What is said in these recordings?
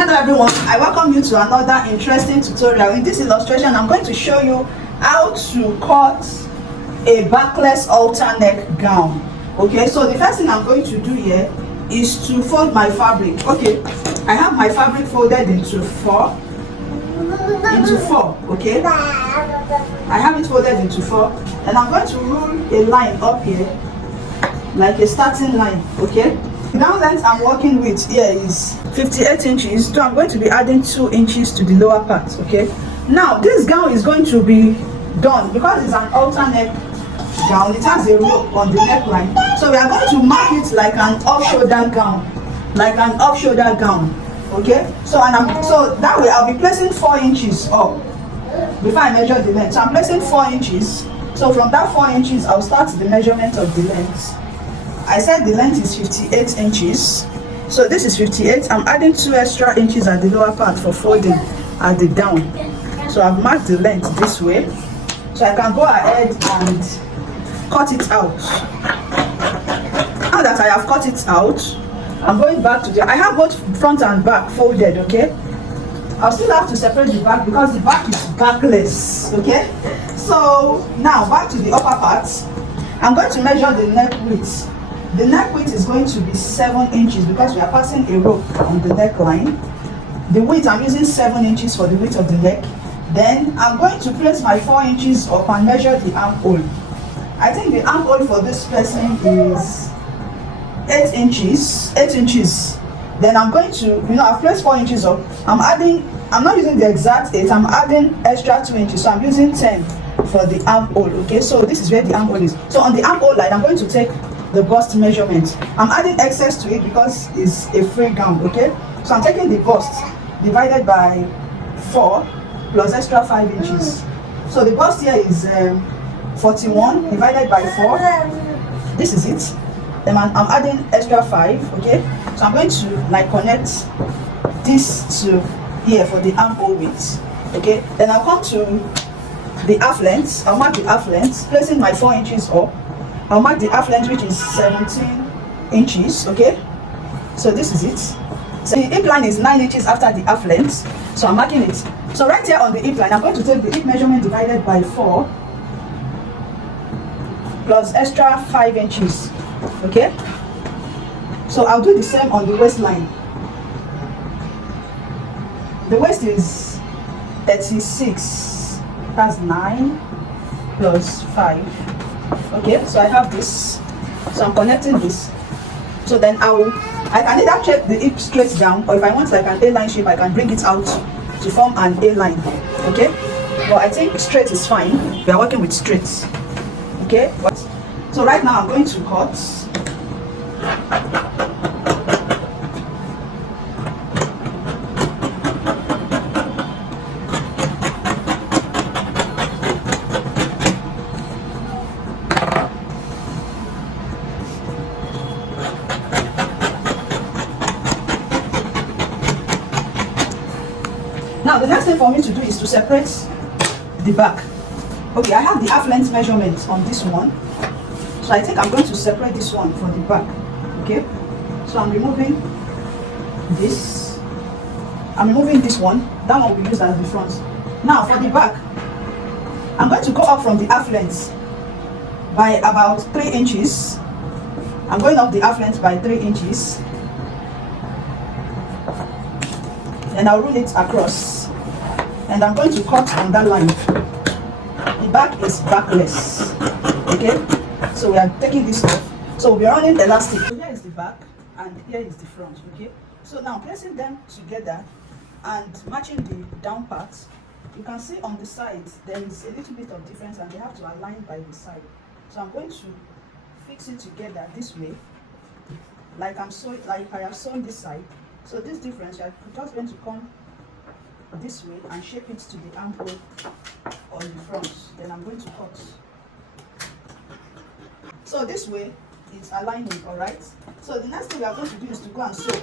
Hello everyone, I welcome you to another interesting tutorial. In this illustration, I'm going to show you how to cut a backless halter neck gown. Okay, so the first thing I'm going to do here is to fold my fabric. Okay, I have my fabric folded into four. Okay, I have it folded into four, and I'm going to rule a line up here, like a starting line. Okay, the gown length I'm working with here is 58 inches, so I'm going to be adding 2 inches to the lower part. Okay, now this gown is going to be done because it's an halter neck gown. It has a rope on the neckline, so we are going to mark it like an off-shoulder gown, okay, so that way I'll be placing 4 inches up before I measure the length. So I'm placing 4 inches, so from that 4 inches I'll start the measurement of the length. I said the length is 58 inches, so this is 58. I'm adding 2 extra inches at the lower part for folding at the down. So I've marked the length this way, so I can go ahead and cut it out. Now that I have cut it out, I'm going back to I have both front and back folded. Okay, I'll still have to separate the back because the back is backless. Okay, so now back to the upper part. I'm going to measure the neck width. The neck width is going to be 7 inches because we are passing a rope on the neckline. The width, I'm using 7 inches for the width of the neck. Then I'm going to place my 4 inches up and measure the armhole. I think the armhole for this person is 8 inches. Then I'm going to, I've placed 4 inches up. I'm not using the exact 8, I'm adding extra 2 inches. So I'm using 10 for the armhole. Okay, so this is where the armhole is. So on the armhole line, I'm going to take the bust measurement. I'm adding excess to it because it's a free gown. Okay, so I'm taking the bust divided by 4 plus extra 5 inches. So the bust here is 41 divided by 4. This is it. Then I'm adding extra 5. Okay, so I'm going to connect this to here for the armhole width. Okay, then I'll come to the half length. I'll mark the half length, placing my 4 inches up. I'll mark the half length, which is 17 inches. Okay, so this is it. So the hip line is 9 inches after the half length, so I'm marking it. So right here on the hip line, I'm going to take the hip measurement divided by 4 plus extra 5 inches. Okay, so I'll do the same on the waistline. The waist is 36. That's 9 plus 5. Okay, so I have this, so I'm connecting this. So then I can either check the hip straight down, or if I want like an A-line shape, I can bring it out to form an A-line. Okay, but I think straight is fine. We are working with straight. Okay, so right now I'm going to cut. Now the next thing for me to do is to separate the back. Okay, I have the half length measurement on this one, so I think I'm going to separate this one for the back. Okay, so I'm removing this. I'm removing this one. That one will be used as the front. Now for the back, I'm going to go up from the half length by about 3 inches. I'm going up the half length by 3 inches. And I'll rule it across, and I'm going to cut on that line. The back is backless. Okay, so we are taking this off, so we'll be running elastic. So here is the back and here is the front. Okay, so now placing them together and matching the down part, you can see on the sides there is a little bit of difference and they have to align by the side. So I'm going to fix it together this way, like I have sewn this side. So this difference, I'm just going to come this way and shape it to the armhole on the front. Then I'm going to cut. So this way, it's aligning, all right? So the next thing we are going to do is to go and sew.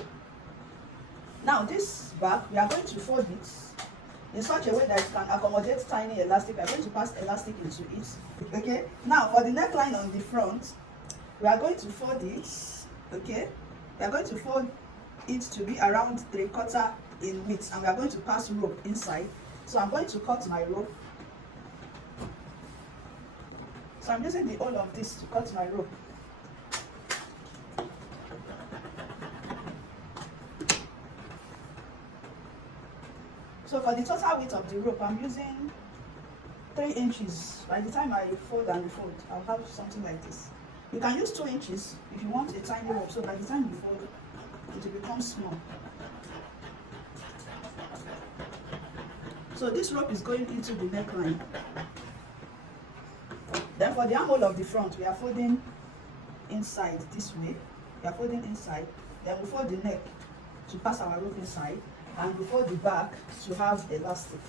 Now this back, we are going to fold it in such a way that it can accommodate tiny elastic. We are going to pass elastic into it. Okay? Now for the neckline on the front, we are going to fold it. Okay? We are going to fold it to be around 3/4 in width, and we are going to pass rope inside. So I'm going to cut my rope. So I'm using the whole of this to cut my rope. So for the total width of the rope, I'm using 3 inches. By the time I fold and fold, I'll have something like this. You can use 2 inches if you want a tiny rope, so by the time you fold, it will become small. So this rope is going into the neckline. Then for the armhole of the front, we are folding inside this way. We are folding inside. Then we fold the neck to pass our rope inside, and we fold the back to have elastic.